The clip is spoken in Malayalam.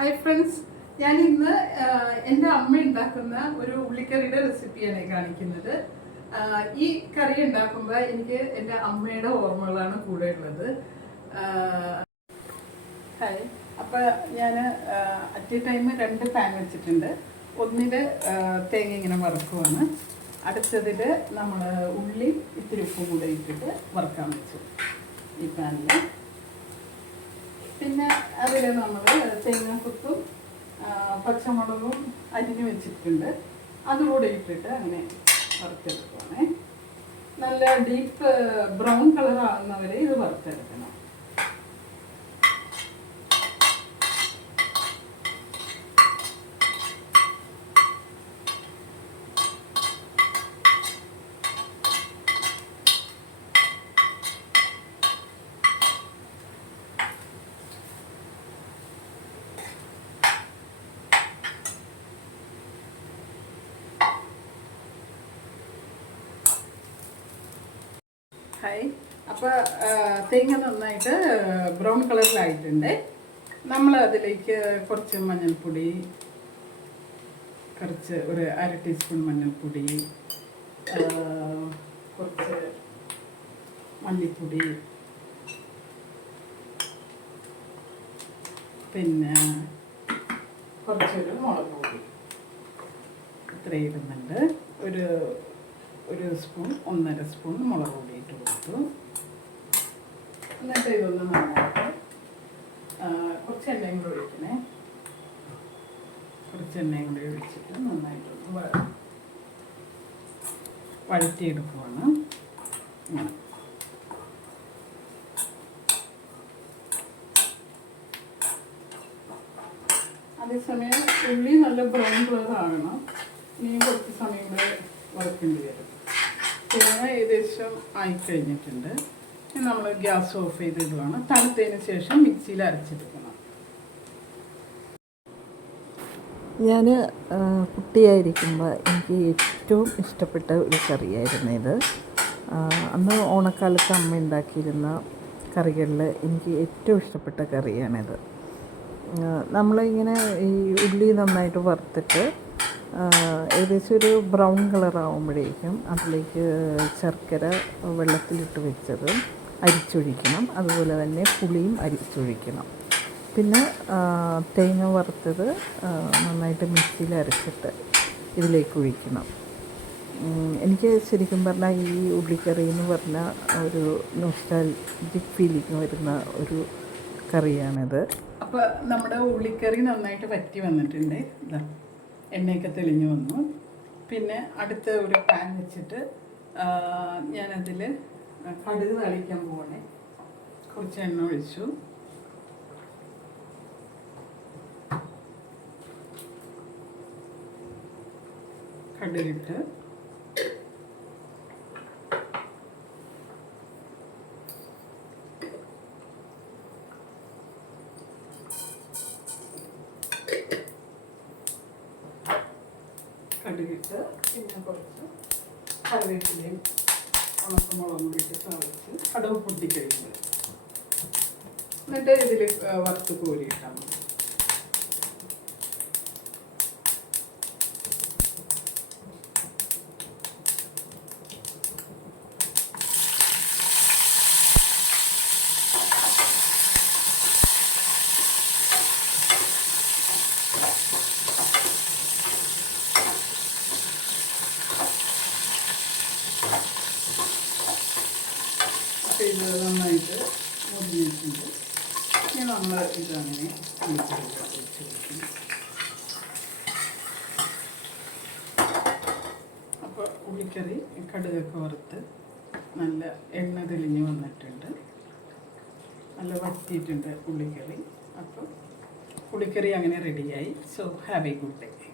ഹായ് ഫ്രണ്ട്സ് ഞാൻ ഇന്ന് എന്റെ അമ്മ ഉണ്ടാക്കുന്ന ഒരു ഉള്ളിക്കറിയുടെ റെസിപ്പിയാണ് കാണിക്കുന്നത്. ഈ കറി ഉണ്ടാക്കുമ്പോൾ എനിക്ക് എന്റെ അമ്മയുടെ ഓർമ്മകളാണ് കൂടെ ഉള്ളത്. ഹായ് അപ്പോൾ ഞാൻ അറ്റ് എ ടൈം രണ്ട് പാൻ വെച്ചിട്ടുണ്ട്. ഒന്നിൽ തേങ്ങ ഇങ്ങനെ വറുക്കുവാണ്. അടുത്തതിൽ നമ്മൾ ഉള്ളി ഇത്തിരി ഉപ്പും കൂടെ ഇട്ടിട്ട് വറുക്കാൻ വെച്ചു. ഈ പാനിൽ പിന്നെ അതിൽ നമ്മൾ തേങ്ങാക്കുത്തും പച്ചമുളകും അരിഞ്ഞു വെച്ചിട്ടുണ്ട്. അതുകൂടെ ഇട്ടിട്ട് അങ്ങനെ വറുത്തെടുക്കുവാണേ. നല്ല ഡീപ്പ് ബ്രൗൺ കളർ ആകുന്നവരെ ഇത് വറുത്തെടുക്കണം. ഹായ് അപ്പോൾ തേങ്ങ നന്നായിട്ട് ബ്രൗൺ കളറിലായിട്ടുണ്ട് നമ്മൾ അതിലേക്ക് കുറച്ച് മഞ്ഞൾപ്പൊടി കുറച്ച് ഒരു അര ടീസ്പൂൺ മഞ്ഞൾപ്പൊടി കുറച്ച് മല്ലിപ്പൊടി പിന്നെ കുറച്ചൊരു മുളക് പൊടി. ഇത്രയും ഇടുന്നുണ്ട്. ഒരു ഒരു സ്പൂൺ ഒന്നര സ്പൂൺ മുളക് പൊടി ഇട്ട് കൊടുത്തു. എന്നിട്ട് ഇതൊന്ന് നന്നായിട്ട് കുറച്ച് എണ്ണയും കൂടി ഒഴിക്കണേ. കുറച്ച് എണ്ണയും കൂടി ഒഴിച്ചിട്ട് നന്നായിട്ടൊന്ന് വഴറ്റിയെടുക്കുവാണ്. അതേസമയം ഉള്ളി നല്ല ബ്രൗൺ കളർ ആകണം. ഇനിയും കുറച്ച് സമയം കൂടെ വളർത്തേണ്ടി വരും. തേങ്ങ ഏകദേശം ആയിക്കഴിഞ്ഞിട്ടുണ്ട്. ഇനി നമ്മൾ ഗ്യാസ് ഓഫ് ചെയ്തിടുവാണ്. തണുത്തതിന് ശേഷം മിക്സിയിൽ അരച്ചെടുക്കണം. ഞാൻ കുട്ടിയായിരിക്കുമ്പോൾ എനിക്ക് ഏറ്റവും ഇഷ്ടപ്പെട്ട ഒരു കറിയായിരുന്നു ഇത്. അന്ന് ഓണക്കാലത്ത് അമ്മ ഉണ്ടാക്കിയിരുന്ന കറികളിൽ എനിക്ക് ഏറ്റവും ഇഷ്ടപ്പെട്ട കറിയാണിത്. നമ്മളിങ്ങനെ ഈ ഉള്ളി നന്നായിട്ട് വറുത്തിട്ട് ഏകദേശം ഒരു ബ്രൗൺ കളർ ആവുമ്പോഴേക്കും അതിലേക്ക് ശർക്കര വെള്ളത്തിലിട്ട് വെച്ചത് അരിച്ചൊഴിക്കണം. അതുപോലെ തന്നെ പുളിയും അരിച്ചൊഴിക്കണം. പിന്നെ തേങ്ങ വറുത്തത് നന്നായിട്ട് മിക്സിയിൽ അരച്ചിട്ട് ഇതിലേക്ക് ഒഴിക്കണം. എനിക്ക് ശരിക്കും പറഞ്ഞാൽ ഈ ഉള്ളിക്കറി എന്ന് പറഞ്ഞ ഒരു നൊസ്റ്റാൾജിക് ഫീലിംഗ് വരുന്ന ഒരു കറിയാണിത്. അപ്പോൾ നമ്മുടെ ഉള്ളിക്കറി നന്നായിട്ട് വറ്റി വന്നിട്ടുണ്ട്. ഇതാ എണ്ണയൊക്കെ തെളിഞ്ഞു വന്നു. പിന്നെ അടുത്ത ഒരു പാൻ വെച്ചിട്ട് ഞാനതിൽ കടുക് തളിക്കാൻ പോകണേ കുറച്ച് എണ്ണ ഒഴിച്ചു. കടുകിട്ട് കടുകിട്ട് പിന്നെ കുറച്ച് കറിവേപ്പിലയും ഉണക്കമുളകും കൂടി ഇട്ട് ചതച്ച് കടവ് പൊട്ടിക്കഴിക്കുന്നത് എന്നിട്ട് ഇതിൽ വറുത്ത് കോരിയിട്ടാൽ മതി അപ്പോൾ ഇത് നന്നായിട്ട് മുറിഞ്ഞിട്ടുണ്ട് ഇനി നമ്മൾ ഇതങ്ങനെ അപ്പോൾ ഉള്ളിക്കറി കടുകൊക്കെ വറുത്ത് നല്ല എണ്ണ തെളിഞ്ഞ് വന്നിട്ടുണ്ട്. നല്ല വറ്റിയിട്ടുണ്ട് ഉള്ളിക്കറി. അപ്പോൾ ഉള്ളിക്കറി അങ്ങനെ റെഡിയായി so have a good day